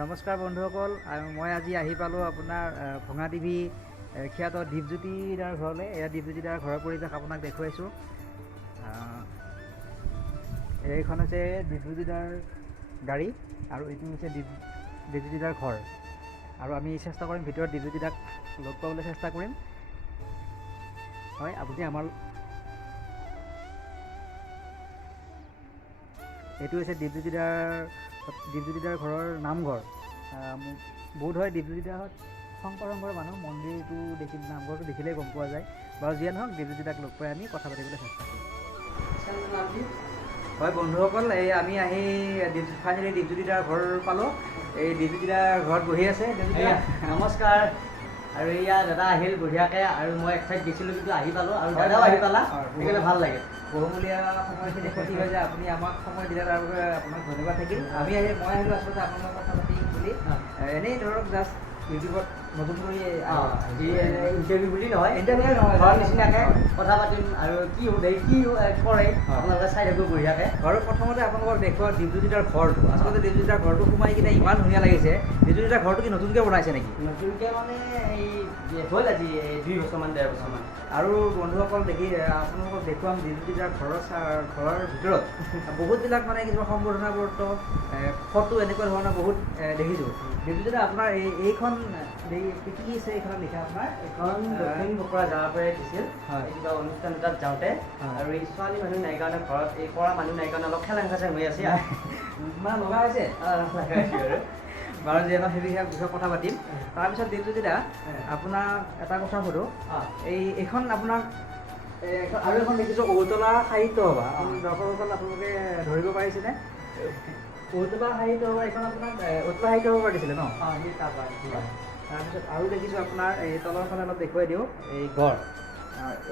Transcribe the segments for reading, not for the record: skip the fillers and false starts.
নমস্কাৰ বন্ধুসকল, মই আজি আহি পালোঁ আপোনাৰ ভঙা টিভি খ্যাত দীপজ্যোতি দাৰ ঘৰলৈ। এয়া দীপজ্যোতি দাৰ ঘৰৰ পৰিৱেশ আপোনাক দেখুৱাইছোঁ। এইখন হৈছে দীপজ্যোতি দাৰ গাড়ী আৰু এইটো হৈছে দীপজ্যোতি দাৰ ঘৰ। আৰু আমি চেষ্টা কৰিম ভিতৰত দীপজ্যোতি দাক লগ পাবলৈ চেষ্টা কৰিম। হয়, আপুনি আমাৰ এইটো হৈছে দীপজ্যোতি দাৰ ঘৰৰ নামঘৰ। বোধ হয় দীপজ্যোতি দাহঁত শংকৰ সংঘৰ মানুহ। মন্দিৰটো নামঘৰটো দেখিলেই গম পোৱা যায়। বাৰু যিয়ে নহওক, দীপজ্যোতি দাক লগ পাই আমি কথা পাতিবলৈ চেষ্টা কৰিম। হয় বন্ধুসকল, এই আমি আহি ফাইনেলি দীপজ্যোতি দাৰ ঘৰ পালোঁ। এই দীপজ্যোতি দাৰ ঘৰত বহি আছে। নমস্কাৰ। আৰু এয়া দাদা আহিল বঢ়িয়াকৈ, আৰু মই এক ঠাইত গৈছিলোঁ কিন্তু আহি পালোঁ, আৰু দাদাও আহি পালা, সেইকাৰণে ভাল লাগে। বহুমূলীয়া সময়খিনি ক্ষতি হৈ যায়, আপুনি আমাক সময় দিলে তাৰ বাবে আপোনাক ধন্যবাদ থাকিল। মই আহিলোঁ আচলতে আপোনাৰ লগত কথা পাতিম বুলি। এনেই ধৰক জাষ্ট ইউটিউবত নতুন কৰি ইণ্টাৰভিউ বুলি নহয়, ঘৰৰ নিচিনাকৈ কথা পাতিম, আৰু কি সোধে কি কৰে আপোনালোকে চাই থাকিব বঢ়িয়াকৈ। আৰু প্ৰথমতে আপোনালোকক দেখুৱাওঁ দীপজ্যোতি দাৰ ঘৰটো। আচলতে দীপজ্যোতি দাৰ ঘৰটো সোমাই কিনে ইমান ধুনীয়া লাগিছে। দীপজ্যোতি দাৰ ঘৰটো কি নতুনকৈ বনাইছে নেকি? নতুনকৈ মানে এই হ'ল আজি 2 বছৰমান 1.5 বছৰমান। আৰু বন্ধুসকল আপোনালোকক দেখুৱাম দীপজ্যোতি দাৰ ঘৰৰ ভিতৰত বহুতবিলাক মানে কিছুমান সম্বৰ্ধনাপত্ৰ ফটো এনেকুৱা ধৰণৰ বহুত দেখিছোঁ। দীপজ্যোতি দা, আপোনাৰ এইখন কি আছে এইখনত লিখা আপোনাৰ? এখন দক্ষিণ বকৰা গাঁৱৰ পৰাই দিছিল কিবা অনুষ্ঠান এটাত যাওঁতে, আৰু এই ছোৱালী মানুহ নাই কাৰণে ঘৰত এই কৰা মানুহ নাই কাৰণে অলপ খেলাং খাচাং হৈ আছে মানে লগা হৈছে আৰু বাৰু যিয়ে নহওক সেই বিষয়ে কথা পাতিম। তাৰপিছত দীপজ্যোতি দা, আপোনাক এটা কথা সোধোঁ। এইখন আপোনাক আৰু এখন দেখিছোঁ ঔতলা সাহিত্য সভা। দৰ্শকসকল আপোনালোকে ধৰিব পাৰিছেনে? ঔতলা সাহিত্য সভা, এইখন আপোনাক ঔতলা সাহিত্য সভা দিছিলে ন? তাৰপিছত আৰু দেখিছোঁ আপোনাৰ এই তলৰ ফালে অলপ দেখুৱাই দিওঁ, এই গড়,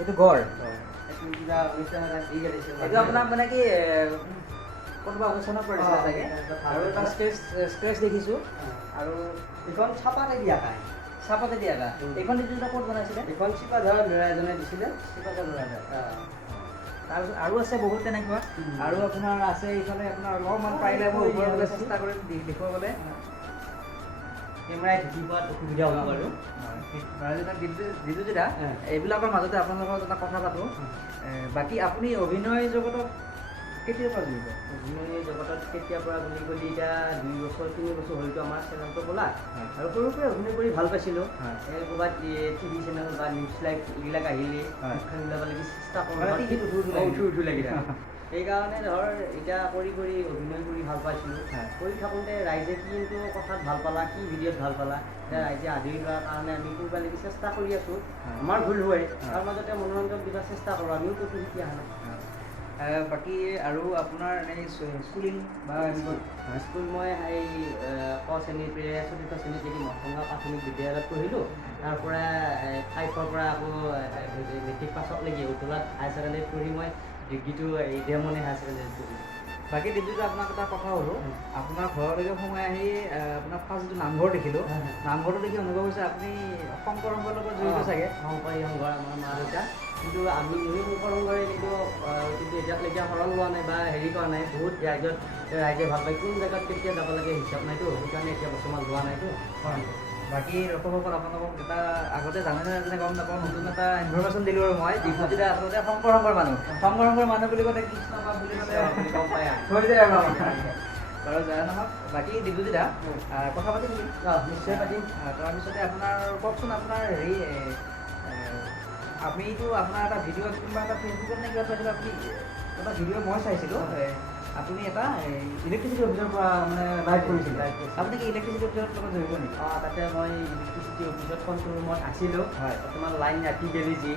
এইটো গড়, কিবা অনুষ্ঠান এটা দি গৈছিল। এইটো আপোনাক মানে কি কোনোবা অনুষ্ঠানত কৰিছিলে চাগে। আৰু এটা স্ক্ৰেচ দেখিছোঁ। আৰু এইখন চাপাতে দিয়া খায়, চাপাতে দিয়া গা। এইখন দীপজ্যোতি দা ক'ত বনাইছিলে? এইখন চিপাঝাৰৰ ল'ৰা এজনে দিছিলে, চিপাঝাৰ ল'ৰা এজন। তাৰপিছত আৰু আছে বহুত তেনেকুৱা। আৰু আপোনাৰ আছে এইফালে আপোনাৰ অলপমান পাৰিলে মই ওপৰলৈ চেষ্টা কৰিম দেখুৱাবলৈ। কেমেৰাই ঢুকি পোৱাত অসুবিধা হ'ব বাৰু। দীপজ্যোতি দা, এইবিলাকৰ মাজতে আপোনালোকৰ এটা কথা পাতোঁ। বাকী আপুনি অভিনয় জগতত কেতিয়াৰ পৰা জড়িত? অভিনয় জগতত কেতিয়াৰ পৰা বুলি ক'লে এতিয়া 2 বছৰ 3 বছৰ হ'লতো আমাৰ চেনেলটো খোলা, আৰু সৰুৰ পৰাই অভিনয় কৰি ভাল পাইছিলোঁ। ক'ৰবাত টিভি চেনেল বা নিউজ লাইভ এইবিলাক আহিলে মুখখন ওলাব লাগি চেষ্টা কৰোঁ, উঠো লাগি থাকে। সেইকাৰণে ধৰ এতিয়া কৰি অভিনয় কৰি ভাল পাইছিলোঁ। কৰি থাকোঁতে ৰাইজে কিন্তু কথাত ভাল পালা, কি ভিডিঅ'ত ভাল পালা, এতিয়া ৰাইজে আদৰি লোৱাৰ কাৰণে আমি কৰিব লাগি চেষ্টা কৰি আছোঁ। আমাৰ ভুল হয়, তাৰ মাজতে মনোৰঞ্জন দিবৰ চেষ্টা কৰোঁ, আমিও ক'তো শিকি অহা নাই। বাকী আৰু আপোনাৰ এই স্কুলিং বা স্কুল মই এই ক শ্ৰেণীৰ পৰা 4ৰ্থ শ্ৰেণীত দেখি মঠভঙা প্ৰাথমিক বিদ্যালয়ত পঢ়িলোঁ। তাৰ পৰা 5ৰ পৰা আকৌ মেট্ৰিক পাছত লাগি ঔতলাত হায়াৰ ছেকেণ্ডেৰীত পঢ়ি মই ডিগ্ৰীটো এই দেমনি হায়াৰ ছেকেণ্ডেৰীত পঢ়িলোঁ। বাকী দীপজ্যোতি আপোনাক এটা কথা সোধোঁ। আপোনাৰ ঘৰলৈকে সোমাই আহি আপোনাৰ ফাৰ্ষ্ট যিটো নামঘৰ দেখিলোঁ, নামঘৰটো দেখি অনুভৱ হৈছে আপুনি শংকৰ সংঘৰ লগত জড়িত চাগে? শংকৰী সংঘৰ আমাৰ মা দেউতা, কিন্তু আমি শংকৰ সংঘৰে কিন্তু এতিয়ালৈকে শৰণ লোৱা নাই বা হেৰি কৰা নাই। বহুত ৰাইজে ভাল পায়, কোন জেগাত কেতিয়া যাব লাগে হিচাপ নাইতো, সেইকাৰণে এতিয়া বৰ্তমান লোৱা নাইতো। বাকী দৰ্শকসকল আপোনালোকক এটা আগতে জানে গম নাপাওঁ, নতুন এটা ইনফৰমেশ্যন দিলোঁ। আৰু মই দীপজ্যোতি দা আচলতে শংকৰ সংঘৰ মানুহ বুলি ক'লে কৃষ্ণ বাপ বুলি ক'লে গম পায় হৈ যায় আৰু বাৰু যায় নহওক। বাকী দীপজ্যোতি দা, কথা পাতিম নিশ্চয় পাতিম। তাৰপিছতে আপোনাৰ কওকচোন, আপোনাৰ হেৰি আমিতো আপোনাৰ এটা ভিডিঅ' কোনোবা এটা ফেচবুকত নে কিবা পাইছিলোঁ, আপুনি এটা ভিডিঅ' মই চাইছিলোঁ। আপুনি এটা ইলেক্ট্ৰিচিটি অফিচৰ পৰা মানে লাইভ কৰিছিলে। আপুনি কি ইলেক্ট্ৰিচিটি অফিচৰ লগত জড়িত নেকি? তাতে মই ইলেক্ট্ৰিচিটি অফিচত কণ্ট্ৰল ৰুমত আছিলোঁ। বৰ্তমান লাইন ৰাতি গেলি যি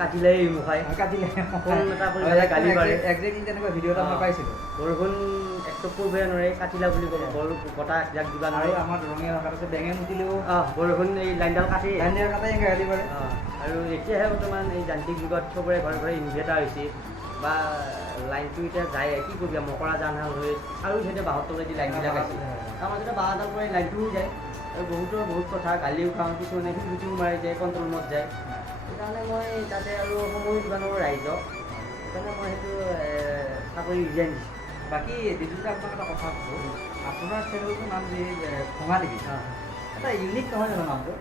কাটিলে মুখাই কাটিলে গালি পাৰে। একজেক্টলি তেনেকুৱা ভিডিঅ' এটা মই পাইছিলোঁ। বৰষুণ একটো পূৰ্বে নোৱাৰে কাটিলা বুলি ক'ব, বতাহ যাক দিবা আৰু আমাৰ ৰঙীয়া ভাষাত আছে বেঙে মুতিলেও বৰষুণ এই লাইনডাল কাটি গালি পাৰে। আৰু এতিয়াহে বৰ্তমান এই যান্ত্ৰিক যুগত চবৰে ঘৰে ইনভাৰ্টাৰ হৈছে, বা লাইনটো এতিয়া যায় কি কৰিবি, মকৰা জানহাল হৈ আৰু ইহঁতে বাঁহৰ তলেদি লাইনবিলাক আছে, তাৰ মাজতে বাঁহ এডাল পৰে লাইনটোও যায়। আৰু বহুত কথা গালিও খাওঁ, কিছুমানে শিলগুটিও মাৰি যায়, কণ্ট্ৰল ৰুমত যায়। সেইকাৰণে মই তাতে আৰু সময় দিব নোৱাৰোঁ ৰাইজক, সেইকাৰণে মই সেইটো চাকৰি ৰিজাইন দিছোঁ। বাকী দ্বিতীয়তে আপোনাক এটা কথা সুধোঁ, আপোনাৰ চেনেলটোৰ নাম যে ভঙা টিভি, এটা ইউনিক নহয় জানো নামটো?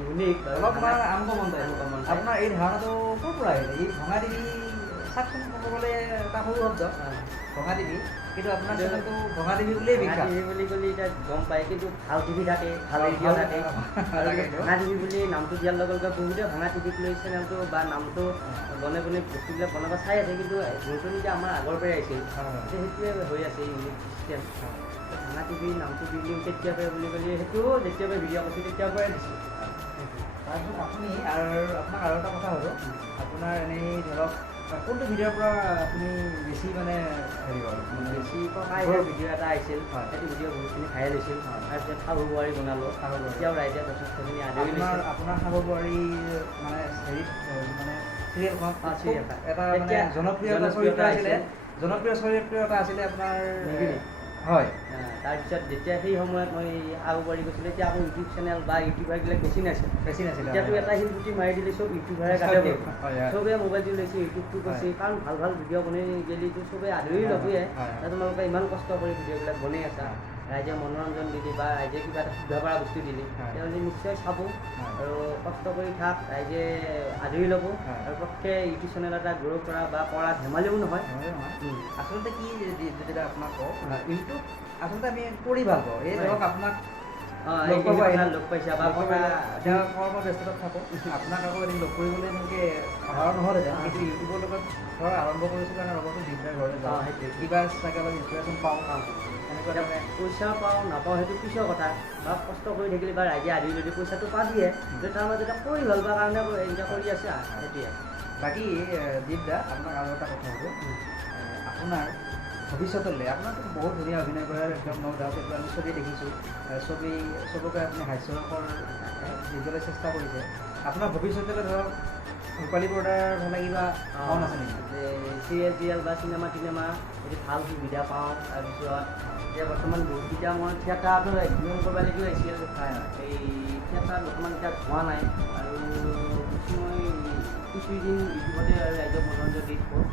ইউনিক অলপমান আনকমন টাইপ। Uncommon type. আপোনাৰ এই ধাৰণাটো ক'ৰ পৰা আহিলে? এই ভঙা টিভি চাওকচোন, ক'ব গ'লে এটা সৰু শব্দ ভঙা টিভি, কিন্তু আপোনাৰ চেনেলটো ভঙা টিভি বুলিয়েই বিখ্যাত। টিভি বুলি ক'লে এতিয়া গম পায়, কিন্তু ভাল টিভি থাকে, ভাল ৰেডিঅ' থাকে। ভাঙা টিভি বুলি নামটো দিয়াৰ লগে লগে বহুতে ভাঙা টিভিক লৈ চেনেলটো বা নামটো বনে বনে বস্তুবিলাক বনাব চাই আছে, কিন্তু যোনটো নেকি আমাৰ আগৰ পৰাই আহিছিল সেইটোৱে হৈ আছে ইউনিক চিষ্টেম। ভাঙা টিভি নামটো দি দিওঁ কেতিয়াৰ পৰা বুলি ক'লে সেইটোও যেতিয়াৰ পৰা ভিডিঅ' কৰিছিল তেতিয়াৰ পৰাই দিছিল। তাৰপিছত আপুনি আপোনাক আৰু এটা কথা সুধোঁ, আপোনাৰ এনেই ধৰক কোনটো ভিডিঅ'ৰ পৰা আপুনি বেছি মানে হেৰি হ'ল, মানে বেছি ককাই ভিডিঅ' এটা আহিছিল, সেইটো ভিডিঅ' বহুতখিনি ভাইৰেল হৈছিল। তাৰপিছত শাহু বোৱাৰী বনালোঁ, এতিয়াও ৰাইজে যথেষ্টখিনি আদৰি লৈছে। আপোনাৰ শাহু বোৱাৰী মানে হেৰিত মানে চিৰিয়েলখনত এটা মানে জনপ্ৰিয় চৰিত্ৰ আছিলে, জনপ্ৰিয় চৰিত্ৰ এটা আছিলে আপোনাৰ হয়। তাৰপিছত যেতিয়া সেই সময়ত মই শাহু বোৱাৰী গৈছিলোঁ, তেতিয়া আকৌ ইউটিউব চেনেল বা ইউটিউবাৰবিলাক বেছি নাছিলে। এতিয়াতো এটা শিলগুটি মাৰি দিলে চব ইউটিউবাৰে কাটে গ'ল, চবেই মোবাইলটো লৈছে, ইউটিউবটো কৰিছে, কাৰণ ভাল ভাল ভিডিঅ' বনাই গেলিতো চবেই আদৰি ল'বয়ে। তোমালোকে ইমান কষ্ট কৰি ভিডিঅ'বিলাক বনাই আছা, ৰাইজে মনোৰঞ্জন দিলি বা ৰাইজে কিবা এটা সুবিধা পৰা বস্তু দিলি, তেওঁলোকে নিশ্চয় চাব আৰু কষ্ট কৰি থাক, ৰাইজে আদৰি ল'ব। আৰু পক্ষে ইউটিউব চেনেল এটা গ্ৰ' কৰা বা কৰা ধেমালিও নহয়। আচলতে কি যেতিয়া আপোনাক কওঁ, ইউটিউব আচলতে আমি কৰি ভাল পাওঁ। এই ধৰক আপোনাক লগ পাইছা বা কৰ্মব্যস্ততাত থাকোঁ, আপোনাক আকৌ এদিন লগ কৰিবলৈ এনেকৈ সাধাৰণ নহ'লেহেঁতেন, কিন্তু ইউটিউবৰ লগত ধৰক আৰম্ভ কৰিছোঁ কাৰণে ৰ'বচোন দিগদাৰ ঘৰলৈ যাওঁ, কিবা চাগে অলপ ইনস্পিৰেশ্যন পাওঁ, এনেকুৱা ধৰণে পইচা পাওঁ নাপাওঁ সেইটো পিছৰ কথা, বা কষ্ট কৰি থাকিলে বা ৰাইজে আদি যদি পইচাটো পাবিয়ে, তাৰ মাজতে কৰি ভাল পোৱাৰ কাৰণে এনেকুৱা কৰি আছে সেইটোৱে। বাকী দীপদা, আপোনাক আৰু এটা কথা হ'ব, আপোনাৰ ভৱিষ্যতলৈ আপোনাৰতো বহুত ধুনীয়া অভিনয় কৰাৰ একদম ন ডাউট, এইটো আমি চবেই দেখিছোঁ, চবকে আপুনি হাস্যৰসৰ দিবলৈ চেষ্টা কৰিছে। আপোনাৰ ভৱিষ্যতলৈ ধৰক ৰূপালী পৰ্দাৰ ফালে কিবা মন আছে নেকি? চিৰিয়েল বা চিনেমা যদি ভাল সুবিধা পাওঁ, তাৰপিছত এতিয়া বৰ্তমান বহুতকেইটা মই থিয়েটাৰটো এক্সিডেণ্ট কৰিব লাগিব আহিছিল, এই থিয়েটাৰ বৰ্তমান এতিয়া হোৱা নাই, আৰু মই কিছুদিন ইউটিউবতে ৰাইজক মনোৰঞ্জন দি থাকোঁ,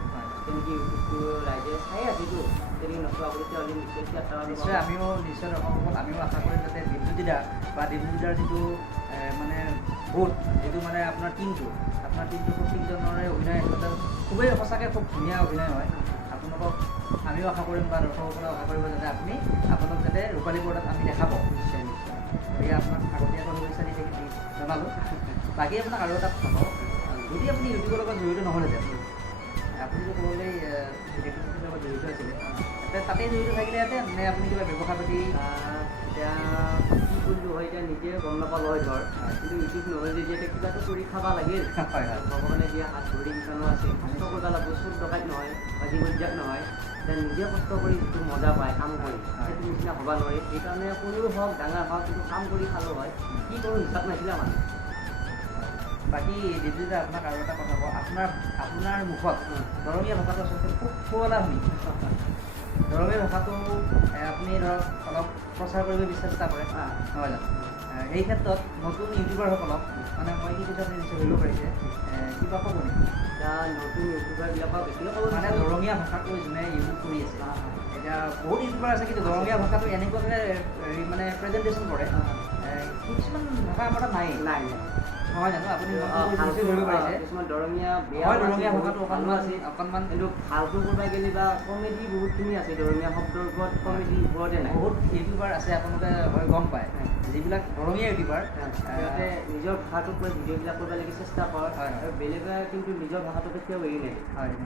তেনেকৈ ইউটিউবটো ৰাইজে চাই আছিলোঁ, তেনেকৈ নচোৱা বুলি তেতিয়াহ'লে নিশ্চয় থিয়েটাৰ নিশ্চয় নিশ্চয় দৰ্শকসকল আমিও আশা কৰিম যাতে দীপজ্যোতিদা বা দীপজ্যোতিদাৰ যিটো মানে ভোট, যিটো মানে আপোনাৰ টিমটো প্ৰত্যেকজনৰে অভিনয় আচলতে খুবেই সঁচাকৈ খুব ধুনীয়া অভিনয় হয়। আপোনালোকক আমিও আশা কৰিম বা দৰ্শকসকলেও আশা কৰিব যাতে আপোনালোক যাতে ৰূপালী পৰ্দাত আমি দেখা পাওঁ। নিশ্চয় গতিকে আপোনাক আগতীয়াকৈ শুভেচ্ছা দি জনালোঁ। বাকী আপোনাক আৰু এটা কথা কওঁ, যদি আপুনি ইউটিউবৰ লগত জড়িত নহ'লেহেঁতেন, আপুনি যে ক'বলৈ টেকনিচিটিৰ লগত জড়িত আছিলে, তাতেই জড়িত থাকিলেহেঁতেন নে আপুনি কিবা ব্যৱসায় পাতি এতিয়া কি কৰিলোঁ হয় এতিয়া নিজে গম নাপালোঁ হয় ধৰ, কিন্তু ইউটিউব নহয় যে এতিয়া কিবাটো কৰি খাব লাগিল। ভগৱানে দিয়া হাত ভৰি কিমানো আছে, কষ্ট কৰিব লাগিব, চোৰ ডকাইত নহয় বা জীৱনজাত নহয়, এতিয়া নিজে কষ্ট কৰি যিটো মজা পায় কাম কৰি, সেইটো নিচিনা হ'ব নোৱাৰি। সেইকাৰণে সৰু হওক ডাঙৰ হওক, কিন্তু কাম কৰি খালোঁ হয়, কি কৰোঁ হিচাপ নাছিলে মানুহ। বাকী দীপজ্যোতিদা, আপোনাক আৰু এটা কথা কওঁ, আপোনাৰ মুখত দৰঙীয়া ভাষাটো আচলতে খুব শুৱলা শুনি। দৰঙীয়া ভাষাটো আপুনি ধৰক অলপ প্ৰচাৰ কৰিব চেষ্টা কৰে, নহয় জানো? এই ক্ষেত্ৰত নতুন ইউটিউবাৰসকলক মানে মই কি কথা নিশ্চয় ধৰিব পাৰিছে, কিবা ক'ব নেকি? এতিয়া নতুন ইউটিউবাৰবিলাকক বেছিকৈ ক'ব মানে দৰঙীয়া ভাষাটো যোনে ইউটিউব কৰি আছে, এতিয়া বহুত ইউটিউবাৰ আছে, কিন্তু দৰঙীয়া ভাষাটো এনেকুৱাকৈ মানে প্ৰেজেণ্টেশ্যন কৰে, কিছুমান ভাষা আমাৰ তাত নাই নহয় জানো? আপুনি ধৰিব পাৰিছে কিছুমান দৰঙীয়া ভাষাটো অকণমান কিন্তু ভালটো কৰিব গ'লে বা কমেডি বহুতখিনি আছে, দৰঙীয়া শব্দৰ ওপৰত কমেডিৰ ওপৰতে নাই। বহুত ইউটিউবাৰ আছে, আপোনালোকে হয় গম পায়, যিবিলাক দৰঙীয়া ইউটিউবাৰ সিহঁতে নিজৰ ভাষাটোক লৈ ভিডিঅ'বিলাক কৰিব লাগে চেষ্টা কৰে, আৰু বেলেগে কিন্তু নিজৰ ভাষাটো কেতিয়াও এৰি নাই।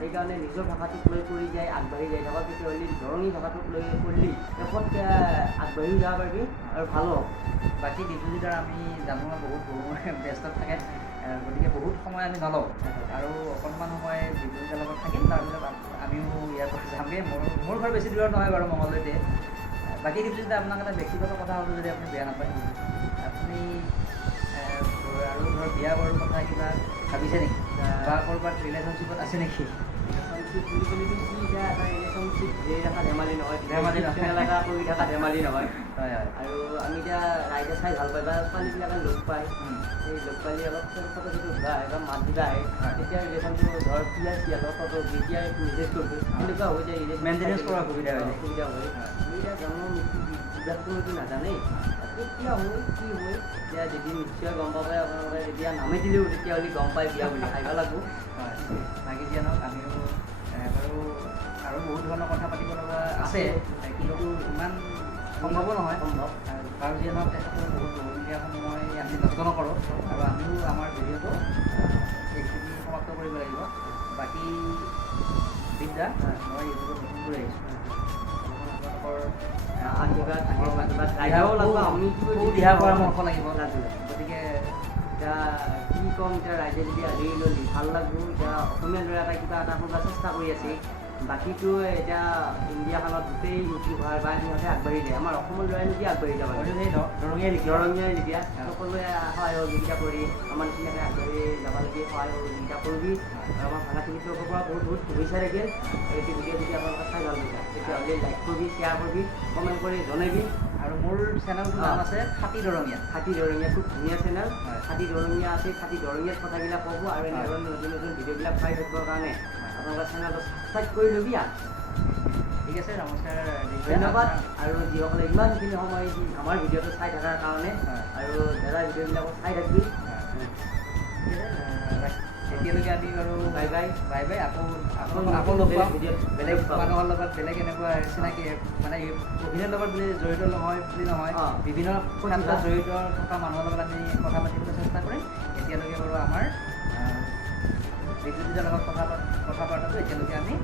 সেইকাৰণে নিজৰ ভাষাটোক লৈ কৰি যায় আগবাঢ়ি যাই থকা, তেতিয়াহ'লে দৰঙী ভাষাটোক লৈ কৰিলি পটকৈ আগবাঢ়ি যাব পাৰিবি আৰু ভাল হ'ব। বাকী দীপজ্যোতিদাৰ আমি জানো বহুত ব্যস্ত থাকে, গতিকে বহুত সময় আমি নলওঁ, আৰু অকণমান সময় দীপজ্যোতিদাৰ লগত থাকিম, তাৰপিছত আমিও ইয়াৰ পৰা যামগৈ। মোৰ ঘৰ বেছি দূৰত নহয় বাৰু, মঙলদৈতে। বাকী দীপজ্যোতিদা, আপোনাক এটা ব্যক্তিগত কথা হ'লোঁ যদি আপুনি বেয়া নাপায়, আপুনি আৰু ধৰক বিয়া বাৰুৰ কথা কিবা ভাবিছে নেকি, বা ক'ৰবাত ৰিলেশ্যনশ্বিপত আছে নেকি? উচিত বুলি ক'লেতো কি এতিয়া এটা ৰিলেশ্যনশ্বিপ ধৰি ৰখা ধেমালি নহয়, ধেমালি নহয়। চেনেল এটা কৰি থকা ধেমালি নহয়। হয় হয়। আৰু আমি এতিয়া ৰাইজে চাই ভাল পায় বা ছোৱালীবিলাকে লগ পায়, সেই লগ পালে অলপ ফটো চটো উঠা আহে বা মাত দিবা আহে, হয়। তেতিয়া ৰিলেশ্যনটো ধৰ ক্লিয়াৰ ক্লিয়াৰ ফটো যেতিয়া মেছেজ কৰিব সেনেকুৱা হৈ যায়, Maintenance কৰাৰ সুবিধা হৈ যায়। সুবিধা হয়। আমি এতিয়া জন্ম মৃত্যু বিবাহটোতো নাজানেই, কেতিয়া হয় কি হয় এতিয়া যেদিন নিশ্চয় গম পাব আপোনালোকে, যেতিয়া নামে দিলেও তেতিয়াহ'লে গম পাই বিয়া বুলি আহিব লাগিব। হয় লাগি দিয়া নহওক, আমিও বাৰু আৰু বহুত ধৰণৰ কথা পাতিব লগা আছে, কিন্তু ইমান সম্ভৱো নহয়। সম্ভৱ। আৰু বাৰু যিয়ে নহওক তেখেতৰ বহুত বহুমূলীয়া সময় আমি নষ্ট নকৰোঁ, আৰু আমিও আমাৰ ভিডিঅ'টো এইখিনি সমাপ্ত কৰিব লাগিব। বাকী বিদ্যা মই ইউটিউবত নতুনকৈ আহিছোঁ, আপোনালোকৰ আশীৰ্বাদ দিহা ৰাইজেও লাগিব, আমি দিহা পৰামৰ্শ লাগিব। লাগিব। গতিকে এতিয়া কি ক'ম, এতিয়া ৰাইজে যদি আদৰি ল'লি ভাল লাগব। এতিয়া অসমীয়া ল'ৰা এটা কিবা এটা কৰিব চেষ্টা কৰি আছে, বাকীটো এতিয়া ইণ্ডিয়াখনত গোটেই ইউটিউবাৰ বা সিহঁতে আগবাঢ়ি যায়, আমাৰ অসমৰ ল'ৰাইনো কি আগবাঢ়ি যাব লাগে। সেই দৰঙীয়া দৰঙীয়াই লিখীয়া সকলোৱে সহায় সহযোগিতা কৰি আমাৰ নিচিনাকৈ আগবাঢ়ি যাব লাগে, সহায় সহযোগিতা কৰিবি। আৰু আমাৰ ভাঙা টিভিৰ তৰফৰ পৰা বহুত বহুত শুভেচ্ছা থাকিল। এইটো ভিডিঅ' যদি আপোনালোকে চাই ভাল পাইছা তেতিয়াহ'লে লাইক কৰিবি, শ্বেয়াৰ কৰিবি, কমেণ্ট কৰি জনাবি। আৰু মোৰ চেনেলটোৰ নাম আছে খাটি দৰঙীয়া। খাটি দৰঙীয়া খুব ধুনীয়া চেনেল। হয়। খাটি দৰঙীয়া আছে, খাটি দৰঙীয়াত কথাবিলাক ক'ব আৰু এনেধৰণৰ নতুন নতুন ভিডিঅ'বিলাক পাই থাকিবৰ কাৰণে আপোনালোকৰ চেনেলটো ছাবস্ক্ৰাইব কৰি ল'বি। ঠিক আছে, নমস্কাৰ, ধন্যবাদ। আৰু যিসকলে ইমানখিনি সময় আমাৰ ভিডিঅ'টো চাই থকাৰ কাৰণে আৰু দাদা ভিডিঅ'বিলাকো চাই থাকিবি। এতিয়ালৈকে আমি বাৰু বাই বাই। Bye bye. আকৌ লগ পাম ভিডিঅ'ত বেলেগ মানুহৰ লগত, বেলেগ এনেকুৱা চিনাকি মানে অভিনয়ৰ লগত বুলি জড়িত নহয় বুলি নহয়, বিভিন্ন ক্ষেত্ৰত জড়িত থকা মানুহৰ লগত আমি কথা পাতিবলৈ চেষ্টা কৰিম। এতিয়ালৈকে বাৰু আমাৰ বিদ্যুৎৰ লগত কথা পতাটো এতিয়ালৈকে আমি